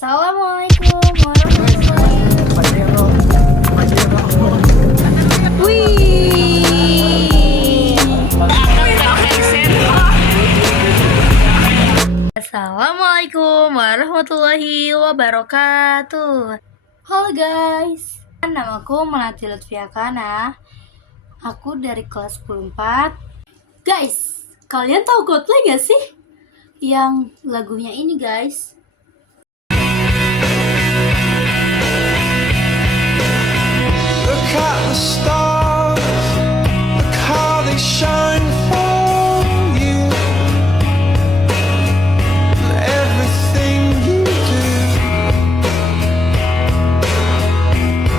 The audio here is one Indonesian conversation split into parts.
Assalamualaikum warahmatullahi wabarakatuh. Wih. Assalamualaikum warahmatullahi wabarakatuh. Halo guys, namaku Melati Lutfiakana. Aku dari kelas 14. Guys, kalian tahu Coldplay gak sih? Yang lagunya ini guys. Look at the stars, look how they shine for you. And everything you do,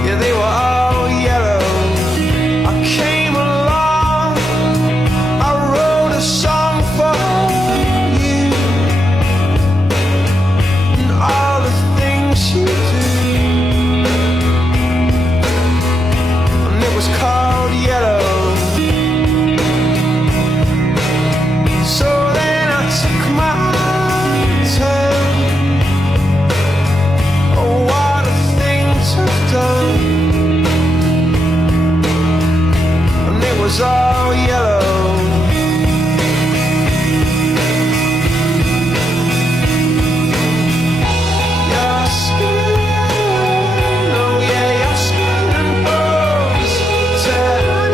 yeah, they were all yellow. I came along, I wrote a song for you. And all the things you do, called yellow. So then I took my turn. Oh, what a thing to have done. And it was all yellow. Your skin, oh yeah, your skin and bones turn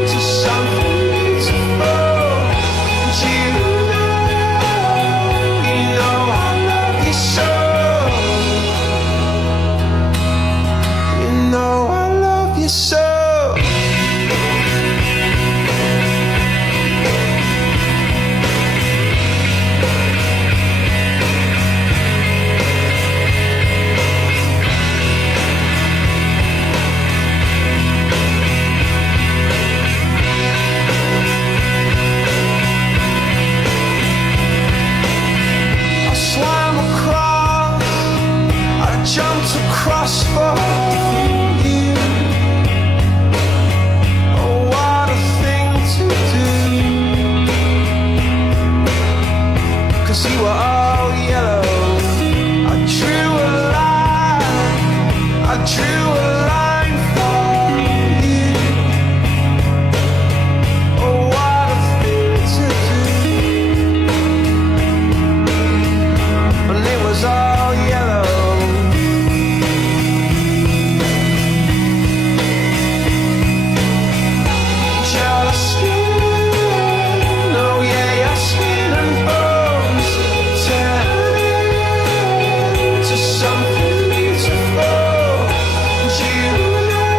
into something beautiful. And you know I love you so. You know I love you so. I swam across, I jumped across for you. Oh, what a thing to do. 'Cause you were all yellow. I drew a line, I drew a line for you. Oh, what a thing to do. And it was all yellow. Your skin, oh yeah, your skin and bones turn into something beautiful. And you know,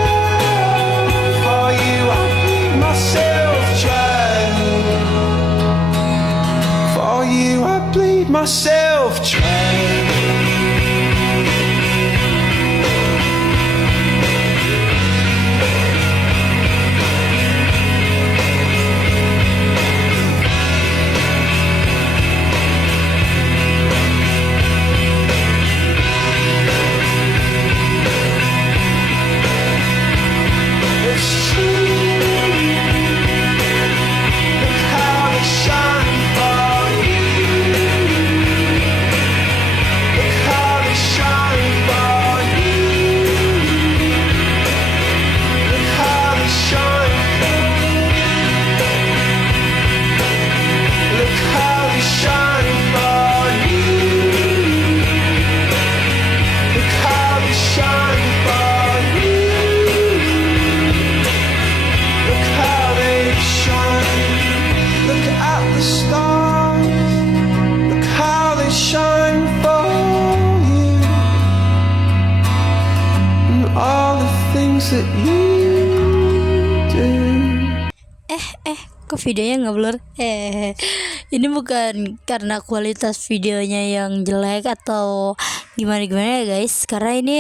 for you I bleed myself dry. For you I bleed myself dry. It's true. Look how they shine for you. Look how they shine for you. Look how they shine for you. Look how they shine for you. Look how they shine for you. Look how they shine. Look at the stars. Look how they shine for you. And all the things that you do. Kok videonya nggak blur? Ini bukan karena kualitas videonya yang jelek atau gimana ya guys. Karena ini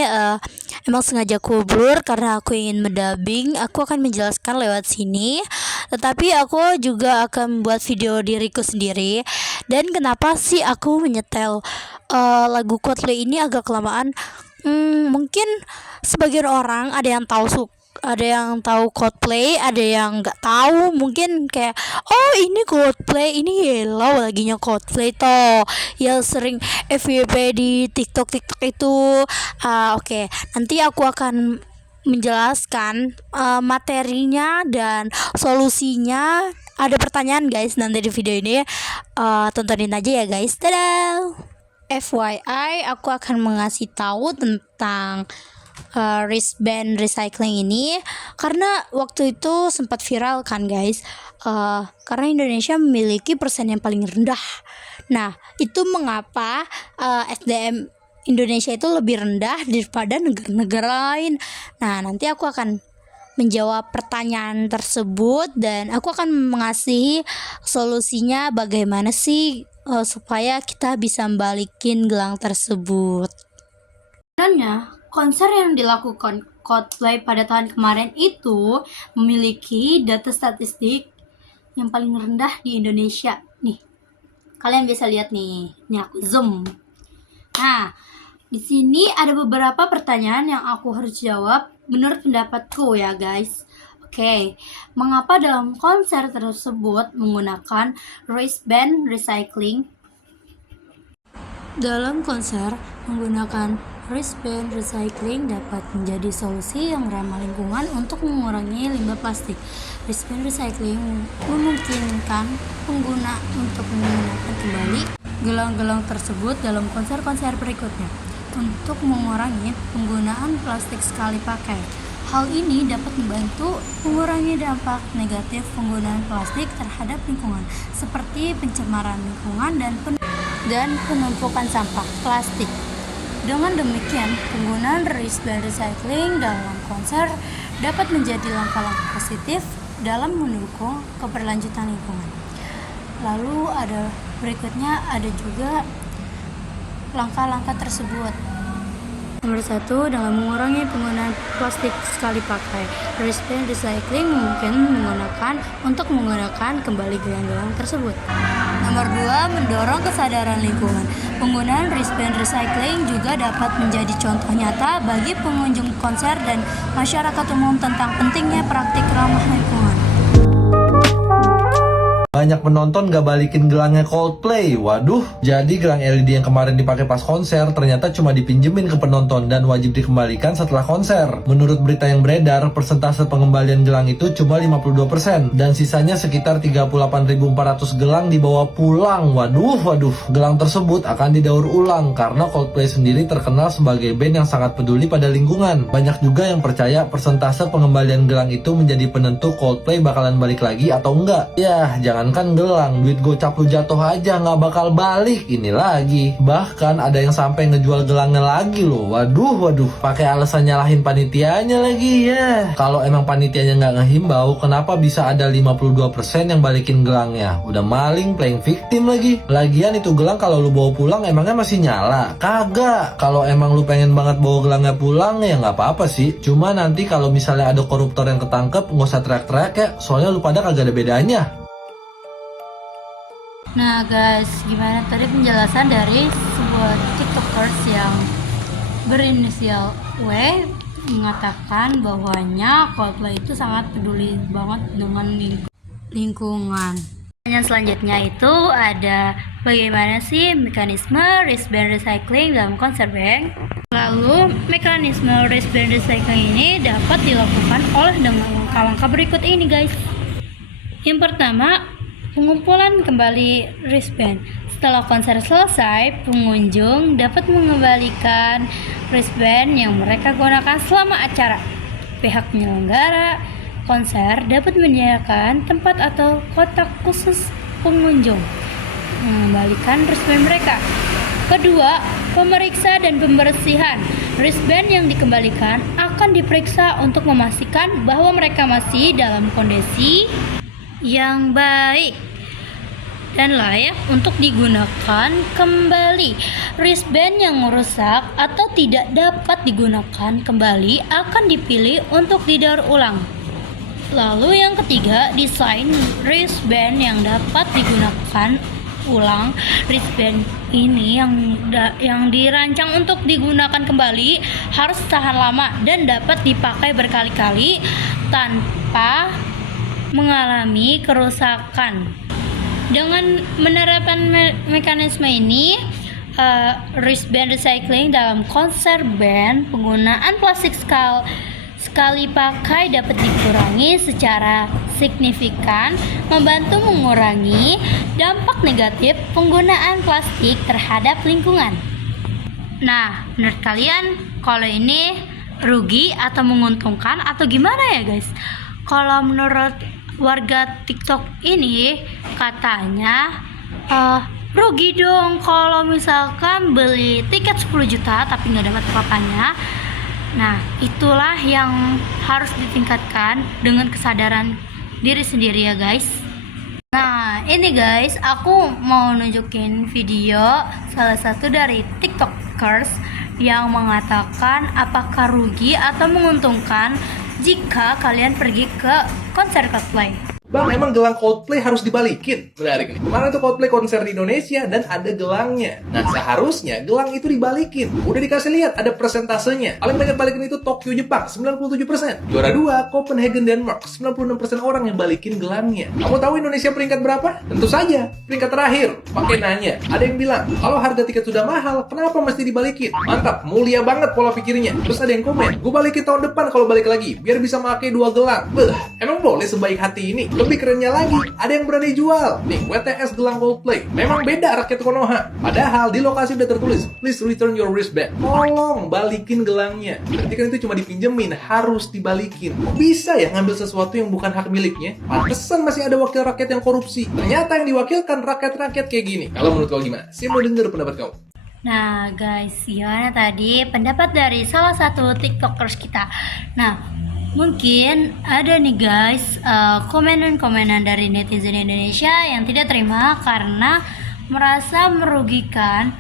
emang sengaja aku blur karena aku ingin mendubbing. Aku akan menjelaskan lewat sini. Tetapi aku juga akan membuat video diriku sendiri. Dan kenapa sih aku menyetel lagu Coldplay ini agak kelamaan? Mungkin sebagian orang ada yang tahu ada yang tahu Coldplay, ada yang nggak tahu, mungkin kayak oh ini Coldplay, ini Yellow laginya Coldplay toh yang sering FYP di TikTok itu. Oke, nanti aku akan menjelaskan materinya dan solusinya. Ada pertanyaan guys nanti di video ini, tontonin aja ya guys. Dadah. FYI, aku akan mengasih tahu tentang wristband recycling ini karena waktu itu sempat viral kan guys, karena Indonesia memiliki persen yang paling rendah. Nah, itu mengapa SDM Indonesia itu lebih rendah daripada negara-negara lain. Nah, nanti aku akan menjawab pertanyaan tersebut dan aku akan mengasih solusinya bagaimana sih supaya kita bisa balikin gelang tersebut. Sebenarnya konser yang dilakukan Coldplay pada tahun kemarin itu memiliki data statistik yang paling rendah di Indonesia. Nih, kalian bisa lihat nih aku zoom. Nah, di sini ada beberapa pertanyaan yang aku harus jawab menurut pendapatku ya guys. Oke, mengapa dalam konser tersebut menggunakan wristband recycling? Dalam konser, menggunakan wristband recycling dapat menjadi solusi yang ramah lingkungan untuk mengurangi limbah plastik. Wristband recycling memungkinkan pengguna untuk menggunakan kembali gelang-gelang tersebut dalam konser-konser berikutnya untuk mengurangi penggunaan plastik sekali pakai. Hal ini dapat membantu mengurangi dampak negatif penggunaan plastik terhadap lingkungan, seperti pencemaran lingkungan dan penumpukan sampah plastik. Dengan demikian, penggunaan wristband recycling dalam konser dapat menjadi langkah-langkah positif dalam mendukung keberlanjutan lingkungan. Lalu berikutnya ada juga langkah-langkah tersebut. Nomor 1, dengan mengurangi penggunaan plastik sekali pakai. Wristband recycling mungkin untuk menggunakan kembali gelang-gelang tersebut. Nomor 2, mendorong kesadaran lingkungan. Penggunaan wristband recycling juga dapat menjadi contoh nyata bagi pengunjung konser dan masyarakat umum tentang pentingnya praktik ramah lingkungan. Banyak penonton gak balikin gelangnya Coldplay. Waduh, jadi gelang LED yang kemarin dipakai pas konser ternyata cuma dipinjemin ke penonton dan wajib dikembalikan setelah konser. Menurut berita yang beredar, persentase pengembalian gelang itu cuma 52% dan sisanya sekitar 38.400 gelang dibawa pulang. Waduh, gelang tersebut akan didaur ulang karena Coldplay sendiri terkenal sebagai band yang sangat peduli pada lingkungan. Banyak juga yang percaya persentase pengembalian gelang itu menjadi penentu Coldplay bakalan balik lagi atau enggak. Yah, jangankan gelang, duit gocap lu jatuh aja nggak bakal balik. Ini lagi, bahkan ada yang sampai ngejual gelangnya lagi loh. Waduh, pakai alasan nyalahin panitianya lagi ya. Kalau emang panitianya nggak ngehimbau, kenapa bisa ada 52% yang balikin gelangnya? Udah maling, playing victim lagi. Lagian itu gelang kalau lu bawa pulang emangnya masih nyala? Kagak. Kalau emang lu pengen banget bawa gelangnya pulang ya nggak apa-apa sih. Cuma nanti kalau misalnya ada koruptor yang ketangkep, nggak usah teriak-teriak ya, soalnya lu pada kagak ada bedanya. Nah guys, gimana tadi penjelasan dari sebuah tiktokers yang berinisial W mengatakan bahwanya Coldplay itu sangat peduli banget dengan lingkungan. Pertanyaan selanjutnya itu ada bagaimana sih mekanisme wristband recycling dalam konser band? Lalu mekanisme wristband recycling ini dapat dilakukan dengan langkah-langkah berikut ini guys. Yang pertama, pengumpulan kembali wristband. Setelah konser selesai, pengunjung dapat mengembalikan wristband yang mereka gunakan selama acara. Pihak penyelenggara konser dapat menyediakan tempat atau kotak khusus pengunjung mengembalikan wristband mereka. Kedua, pemeriksa dan pembersihan. Wristband yang dikembalikan akan diperiksa untuk memastikan bahwa mereka masih dalam kondisi yang baik dan layak untuk digunakan kembali. Wristband yang rusak atau tidak dapat digunakan kembali akan dipilih untuk didaur ulang. Lalu yang ketiga, desain wristband yang dapat digunakan ulang. Wristband ini yang dirancang untuk digunakan kembali harus tahan lama dan dapat dipakai berkali-kali tanpa mengalami kerusakan. Dengan menerapkan mekanisme ini, wristband recycling dalam konser band, penggunaan plastik sekali pakai dapat dikurangi secara signifikan, membantu mengurangi dampak negatif penggunaan plastik terhadap lingkungan. Nah, menurut kalian kalau ini rugi atau menguntungkan atau gimana ya guys? Kalau menurut warga TikTok ini katanya rugi dong kalau misalkan beli tiket 10 juta tapi nggak dapat apa-apanya. Nah, itulah yang harus ditingkatkan dengan kesadaran diri sendiri ya guys. Nah, ini guys, aku mau nunjukin video salah satu dari TikTokers yang mengatakan apakah rugi atau menguntungkan jika kalian pergi ke konser Coldplay. Bang, emang gelang Coldplay harus dibalikin? Menarik nih. Kemarin tuh Coldplay konser di Indonesia dan ada gelangnya. Nah, seharusnya gelang itu dibalikin. Udah dikasih lihat, ada persentasenya. Paling banyak balikin itu Tokyo, Jepang, 97%. Juara 2, Copenhagen, Denmark, 96% orang yang balikin gelangnya. Kamu tahu Indonesia peringkat berapa? Tentu saja, peringkat terakhir. Pakai nanya. Ada yang bilang, kalau harga tiket sudah mahal, kenapa mesti dibalikin? Mantap, mulia banget pola pikirnya. Terus ada yang komen, gue balikin tahun depan kalau balik lagi, biar bisa pakai 2 gelang. Emang boleh sebaik hati ini? Lebih kerennya lagi, ada yang berani jual. Nih, WTS gelang Coldplay. Memang beda rakyat Konoha. Padahal di lokasi udah tertulis, please return your wristband. Tolong balikin gelangnya. Berarti kan itu cuma dipinjemin, harus dibalikin. Kok bisa ya ngambil sesuatu yang bukan hak miliknya? Pantesan masih ada wakil rakyat yang korupsi. Ternyata yang diwakilkan rakyat-rakyat kayak gini. Kalau menurut kau gimana? Saya mau denger pendapat kau. Nah guys, gimana tadi pendapat dari salah satu TikTokers kita. Nah, mungkin ada nih guys komenan-komenan dari netizen Indonesia yang tidak terima karena merasa merugikan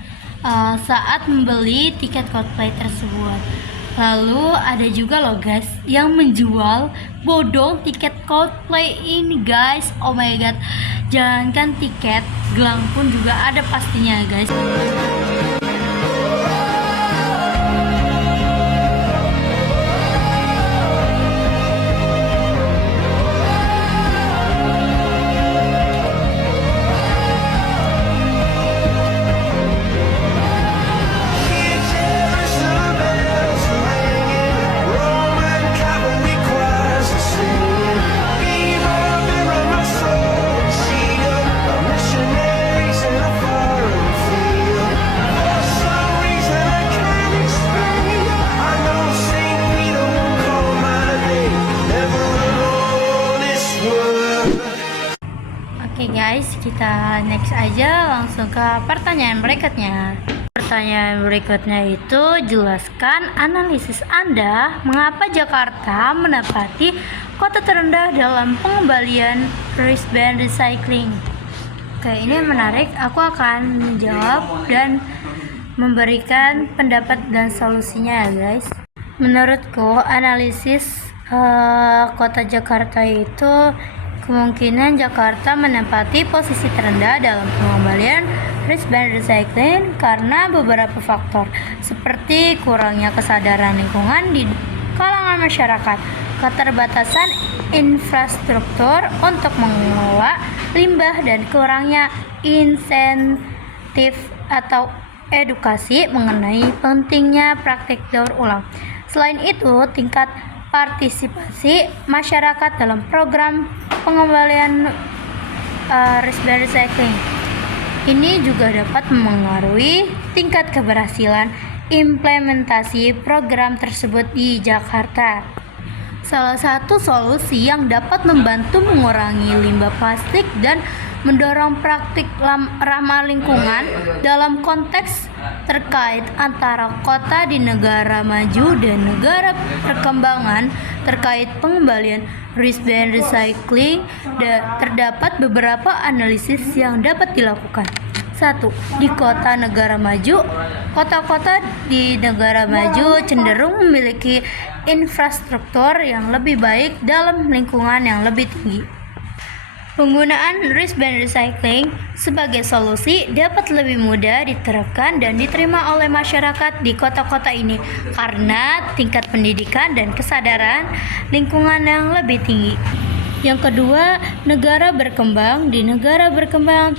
saat membeli tiket Coldplay tersebut. Lalu ada juga loh guys yang menjual bodong tiket Coldplay ini guys. Oh my god, jangankan tiket, gelang pun juga ada pastinya guys. Oke guys, kita next aja langsung ke pertanyaan berikutnya. Pertanyaan berikutnya itu, jelaskan analisis Anda mengapa Jakarta menempati kota terendah dalam pengembalian wristband recycling. Oke, ini menarik. Aku akan menjawab dan memberikan pendapat dan solusinya ya guys. Menurutku analisis kota Jakarta itu kemungkinan Jakarta menempati posisi terendah dalam pengembalian wristband recycling karena beberapa faktor seperti kurangnya kesadaran lingkungan di kalangan masyarakat, keterbatasan infrastruktur untuk mengelola limbah, dan kurangnya insentif atau edukasi mengenai pentingnya praktik daur ulang. Selain itu, tingkat partisipasi masyarakat dalam program pengembalian wristband recycling ini juga dapat memengaruhi tingkat keberhasilan implementasi program tersebut di Jakarta. Salah satu solusi yang dapat membantu mengurangi limbah plastik dan mendorong praktik ramah lingkungan dalam konteks terkait antara kota di negara maju dan negara perkembangan terkait pengembalian wristband recycling, terdapat beberapa analisis yang dapat dilakukan. 1. Di kota negara maju, kota-kota di negara maju cenderung memiliki infrastruktur yang lebih baik dalam lingkungan yang lebih tinggi. Penggunaan wristband recycling sebagai solusi dapat lebih mudah diterapkan dan diterima oleh masyarakat di kota-kota ini karena tingkat pendidikan dan kesadaran lingkungan yang lebih tinggi. Yang kedua, negara berkembang. Di negara berkembang,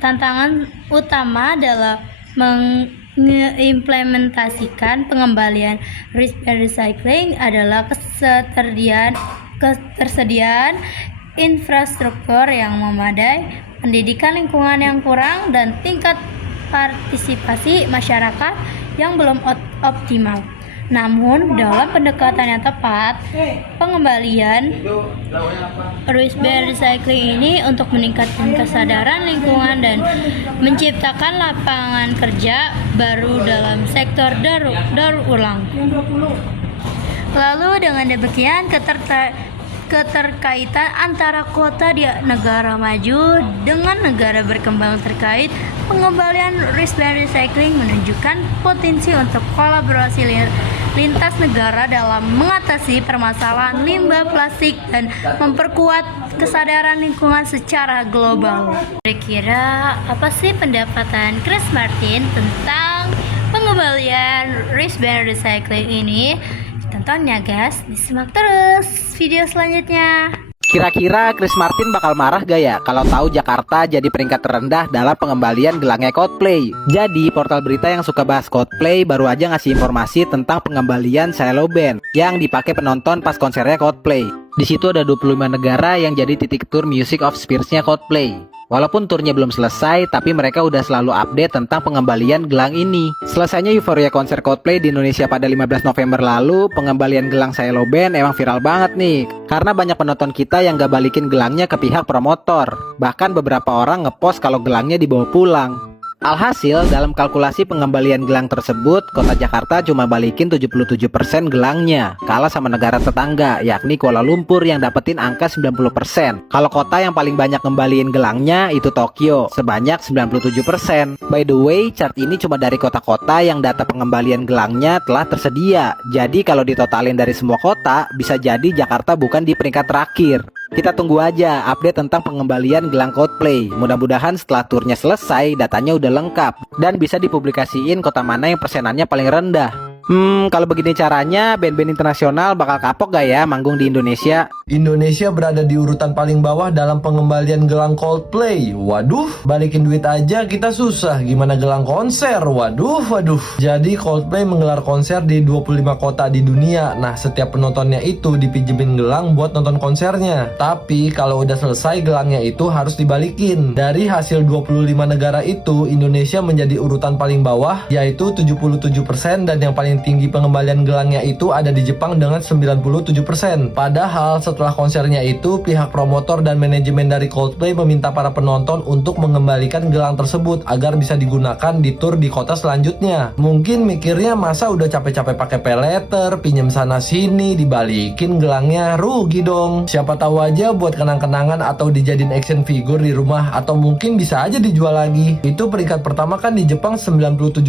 tantangan utama adalah mengimplementasikan pengembalian wristband recycling adalah ketersediaan infrastruktur yang memadai, pendidikan lingkungan yang kurang, dan tingkat partisipasi masyarakat yang belum optimal. Namun, dalam pendekatan yang tepat, pengembalian wristband recycling ini untuk meningkatkan kesadaran lingkungan dan menciptakan lapangan kerja baru dalam sektor daur ulang. Lalu dengan demikian keterkaitan antara kota di negara maju dengan negara berkembang terkait pengembalian wristband recycling menunjukkan potensi untuk kolaborasi lintas negara dalam mengatasi permasalahan limbah plastik dan memperkuat kesadaran lingkungan secara global. Kira-kira apa sih pendapatan Chris Martin tentang pengembalian wristband recycling ini? Tonton ya guys, disimak terus video selanjutnya. Kira-kira Chris Martin bakal marah gak ya kalau tahu Jakarta jadi peringkat terendah dalam pengembalian gelangnya Coldplay? Jadi portal berita yang suka bahas Coldplay baru aja ngasih informasi tentang pengembalian Shallow Band yang dipakai penonton pas konsernya Coldplay. Di situ ada 25 negara yang jadi titik tur Music of Spheres-nya Coldplay. Walaupun turnya belum selesai, tapi mereka udah selalu update tentang pengembalian gelang ini. Selesainya euforia konser Coldplay di Indonesia pada 15 November lalu, pengembalian gelang Shallow Band emang viral banget nih. Karena banyak penonton kita yang gak balikin gelangnya ke pihak promotor. Bahkan beberapa orang ngepost kalau gelangnya dibawa pulang. Alhasil, dalam kalkulasi pengembalian gelang tersebut, kota Jakarta cuma balikin 77% gelangnya, kalah sama negara tetangga, yakni Kuala Lumpur yang dapetin angka 90%. Kalau kota yang paling banyak ngembaliin gelangnya itu Tokyo, sebanyak 97%. By the way, chart ini cuma dari kota-kota yang data pengembalian gelangnya telah tersedia. Jadi kalau ditotalin dari semua kota, bisa jadi Jakarta bukan di peringkat terakhir. Kita tunggu aja update tentang pengembalian gelang Coldplay. Mudah-mudahan setelah turnya selesai, datanya udah lengkap dan bisa dipublikasiin kota mana yang persenannya paling rendah. Kalau begini caranya, band-band internasional bakal kapok gak ya manggung di Indonesia? Indonesia berada di urutan paling bawah dalam pengembalian gelang Coldplay. Waduh, balikin duit aja kita susah, gimana gelang konser? Waduh. Jadi Coldplay menggelar konser di 25 kota di dunia. Nah, setiap penontonnya itu dipinjemin gelang buat nonton konsernya. Tapi kalau udah selesai, gelangnya itu harus dibalikin. Dari hasil 25 negara itu, Indonesia menjadi urutan paling bawah, yaitu 77%, dan yang paling tinggi pengembalian gelangnya itu ada di Jepang dengan 97%. Padahal setelah konsernya itu, pihak promotor dan manajemen dari Coldplay meminta para penonton untuk mengembalikan gelang tersebut agar bisa digunakan di tour di kota selanjutnya. Mungkin mikirnya masa udah capek-capek pakai paylater, pinjem sana sini, dibalikin gelangnya, rugi dong. Siapa tahu aja buat kenang-kenangan atau dijadiin action figure di rumah, atau mungkin bisa aja dijual lagi. Itu peringkat pertama kan di Jepang 97%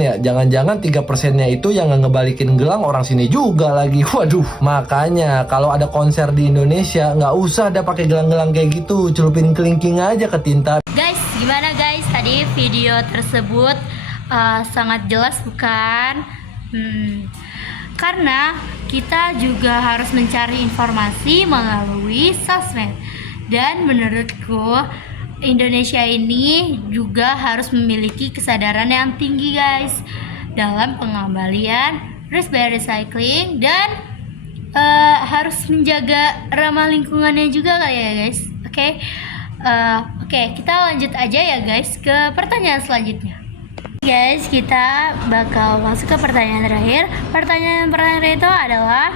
ya. Jangan-jangan 3%-nya itu yang ngebalikin gelang orang sini juga lagi. Waduh, makanya kalau ada konser di Indonesia nggak usah ada pakai gelang-gelang kayak gitu, celupin kelingking aja ke tinta. Guys, gimana guys? Tadi video tersebut sangat jelas bukan? Karena kita juga harus mencari informasi melalui sosmed. Dan menurutku Indonesia ini juga harus memiliki kesadaran yang tinggi guys dalam pengembalian wristband recycling dan harus menjaga ramah lingkungannya juga kali ya guys. Oke, kita lanjut aja ya guys ke pertanyaan selanjutnya. Guys, kita bakal masuk ke pertanyaan terakhir. Pertanyaan terakhir itu adalah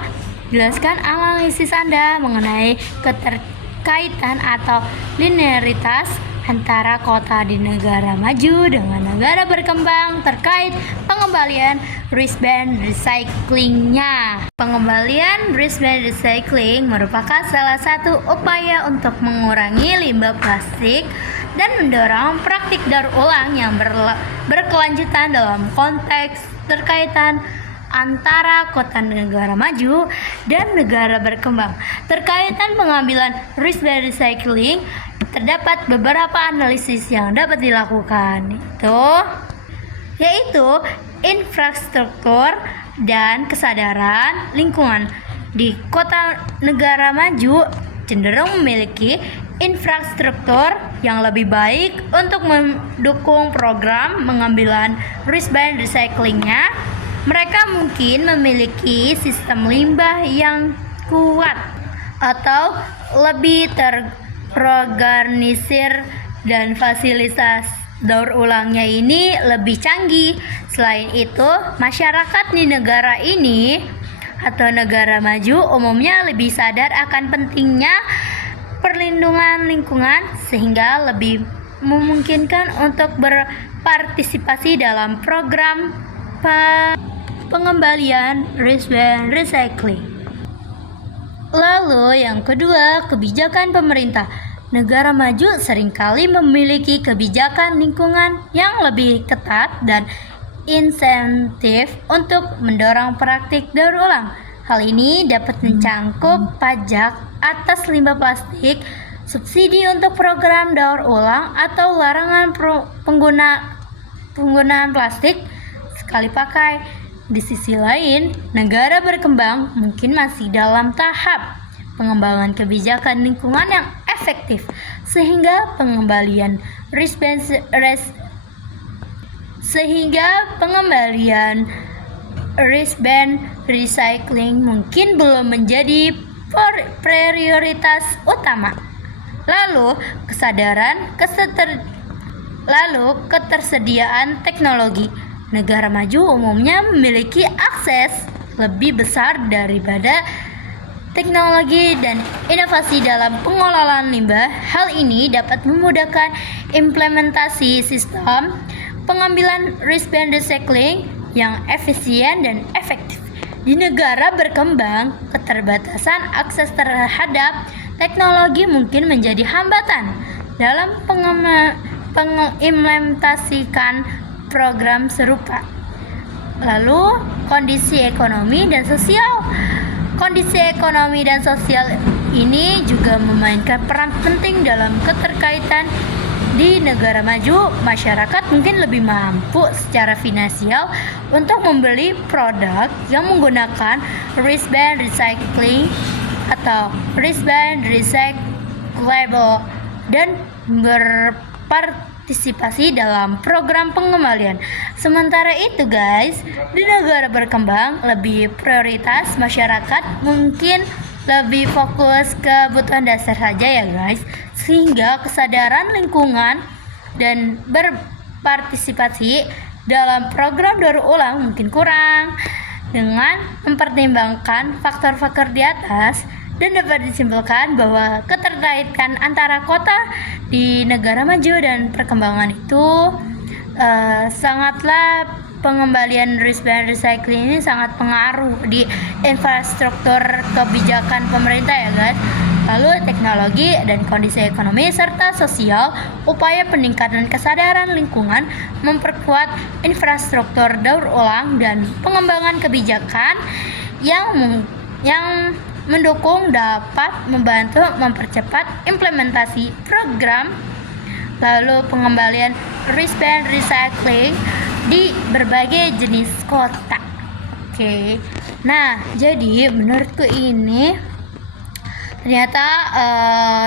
jelaskan analisis Anda mengenai keterkaitan atau linearitas antara kota di negara maju dengan negara berkembang terkait pengembalian wristband recyclingnya. Pengembalian wristband recycling merupakan salah satu upaya untuk mengurangi limbah plastik dan mendorong praktik daur ulang yang berkelanjutan dalam konteks terkaitan antara kota negara maju dan negara berkembang. Terkaitan pengambilan wristband recycling, terdapat beberapa analisis yang dapat dilakukan, yaitu infrastruktur dan kesadaran lingkungan. Di kota negara maju cenderung memiliki infrastruktur yang lebih baik untuk mendukung program pengambilan wristband recyclingnya. Mereka mungkin memiliki sistem limbah yang kuat atau lebih terorganisir dan fasilitas daur ulangnya ini lebih canggih. Selain itu, masyarakat di negara ini atau negara maju umumnya lebih sadar akan pentingnya perlindungan lingkungan sehingga lebih memungkinkan untuk berpartisipasi dalam program pengembalian wristband recycling. Lalu yang kedua, kebijakan pemerintah. Negara maju seringkali memiliki kebijakan lingkungan yang lebih ketat dan insentif untuk mendorong praktik daur ulang. Hal ini dapat mencangkup pajak atas limbah plastik, subsidi untuk program daur ulang, atau larangan penggunaan plastik sekali pakai. Di sisi lain, negara berkembang mungkin masih dalam tahap pengembangan kebijakan lingkungan yang efektif, sehingga pengembalian wristband recycling mungkin belum menjadi prioritas utama. Lalu ketersediaan teknologi. Negara maju umumnya memiliki akses lebih besar daripada teknologi dan inovasi dalam pengelolaan limbah. Hal ini dapat memudahkan implementasi sistem pengambilan wristband recycling yang efisien dan efektif. Di negara berkembang, keterbatasan akses terhadap teknologi mungkin menjadi hambatan dalam mengimplementasikan program serupa. Lalu, kondisi ekonomi dan sosial. Kondisi ekonomi dan sosial ini juga memainkan peran penting dalam keterkaitan. Di negara maju, masyarakat mungkin lebih mampu secara finansial untuk membeli produk yang menggunakan wristband recycling atau wristband recyclable dan berpartisipasi dalam program pengembalian. Sementara itu guys, di negara berkembang lebih prioritas masyarakat mungkin lebih fokus ke kebutuhan dasar saja ya guys, sehingga kesadaran lingkungan dan berpartisipasi dalam program daur ulang mungkin kurang. Dengan mempertimbangkan faktor-faktor di atas, dan dapat disimpulkan bahwa keterkaitan antara kota di negara maju dan perkembangan itu sangatlah pengembalian wristband recycling ini sangat pengaruh di infrastruktur kebijakan pemerintah ya guys. Lalu teknologi dan kondisi ekonomi serta sosial, upaya peningkatan kesadaran lingkungan, memperkuat infrastruktur daur ulang dan pengembangan kebijakan yang mendukung dapat membantu mempercepat implementasi program lalu pengembalian wristband recycling di berbagai jenis kota. Oke. Nah, jadi menurutku ini ternyata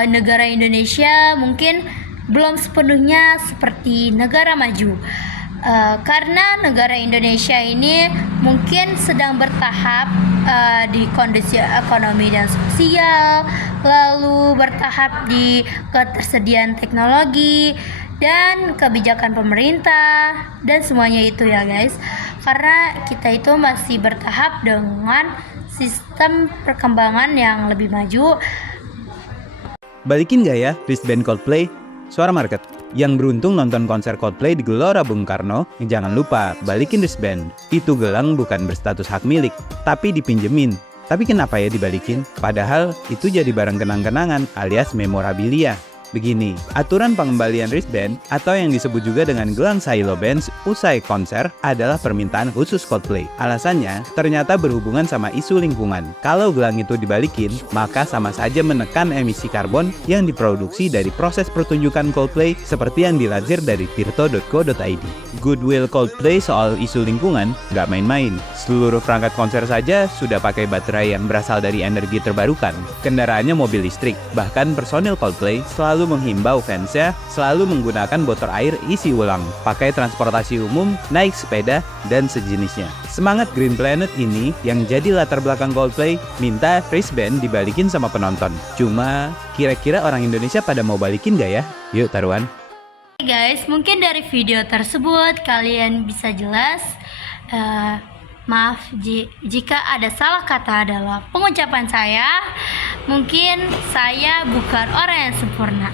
negara Indonesia mungkin belum sepenuhnya seperti negara maju. Karena negara Indonesia ini mungkin sedang bertahap di kondisi ekonomi dan sosial, lalu bertahap di ketersediaan teknologi dan kebijakan pemerintah dan semuanya itu ya guys. Karena kita itu masih bertahap dengan sistem perkembangan yang lebih maju. Balikin gak ya wristband Coldplay? Suara Market. Yang beruntung nonton konser Coldplay di Gelora Bung Karno, jangan lupa balikin wristband. Itu gelang bukan berstatus hak milik, tapi dipinjemin. Tapi kenapa ya dibalikin? Padahal itu jadi barang kenang-kenangan alias memorabilia. Begini, aturan pengembalian wristband atau yang disebut juga dengan gelang Silo Bands usai konser adalah permintaan khusus Coldplay. Alasannya, ternyata berhubungan sama isu lingkungan. Kalau gelang itu dibalikin, maka sama saja menekan emisi karbon yang diproduksi dari proses pertunjukan Coldplay seperti yang dilansir dari tirto.co.id. Goodwill Coldplay soal isu lingkungan nggak main-main. Seluruh perangkat konser saja sudah pakai baterai yang berasal dari energi terbarukan. Kendaraannya mobil listrik. Bahkan personil Coldplay selalu menghimbau fansnya selalu menggunakan botol air isi ulang, pakai transportasi umum, naik sepeda, dan sejenisnya. Semangat Green Planet ini yang jadi latar belakang Coldplay minta wristband dibalikin sama penonton. Cuma kira-kira orang Indonesia pada mau balikin gak ya? Yuk taruhan. Guys, mungkin dari video tersebut kalian bisa jelas. Maaf jika ada salah kata dalam pengucapan saya. Mungkin saya bukan orang yang sempurna.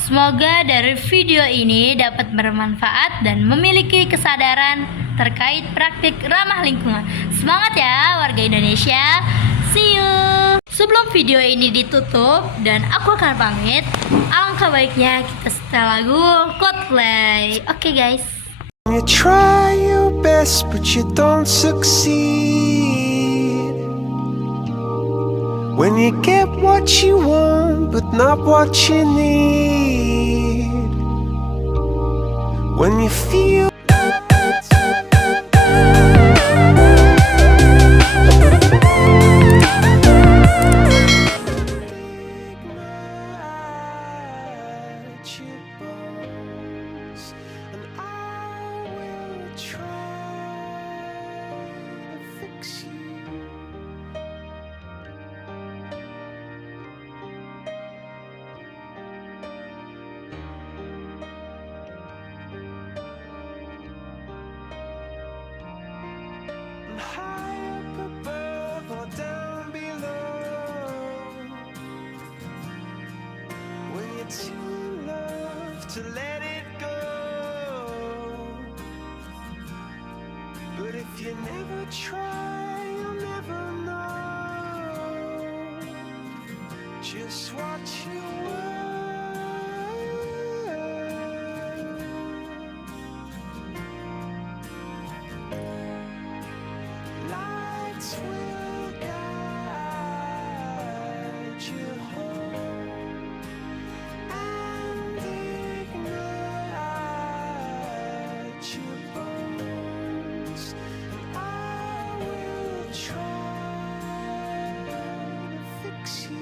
Semoga dari video ini dapat bermanfaat dan memiliki kesadaran terkait praktik ramah lingkungan. Semangat ya warga Indonesia. See you. Sebelum video ini ditutup dan aku akan pamit, alangkah baiknya kita setel lagu Coldplay. Oke guys. You try your best, but you don't succeed. When you get what you want, but not what you need. When you feel high up above or down below. When you're too in love to let it go. But if you never try, you'll never know just what you want. Lights will guide you home and ignite your bones. And I will try to fix you.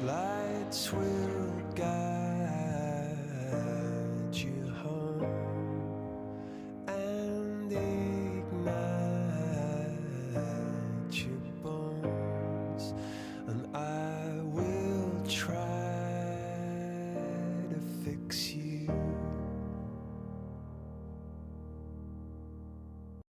Lights will guide